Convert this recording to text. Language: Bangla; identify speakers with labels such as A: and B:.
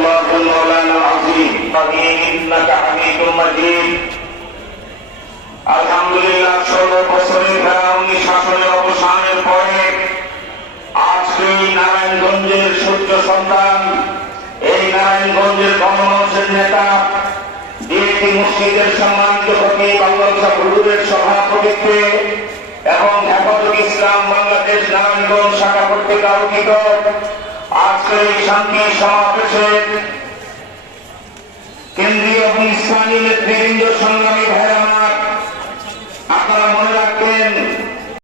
A: الله مولانا العظيم انك حميد مجيد আলহামদুলিল্লাহ ষোলো বছরের ফেরাউনি শাসনের অবসানের পরে আজকে এই নারায়ণগঞ্জের সূর্য সন্তান এই নারায়ণগঞ্জের গণমঞ্চের নেতা ডিএটি মসজিদের সম্মানিত খতিব বাংলাদেশ হুজুরের সভাপতিত্বে এবং হেফাজত ইসলাম বাংলাদেশ নারায়ণগঞ্জ শাখা কর্তৃক আয়োজিত আজকের এই শান্তি সমাবেশের কেন্দ্রীয় এবং স্থানীয় নেতৃবৃন্দ সংগ্রামী ভাইরা আমার আপনারা মনে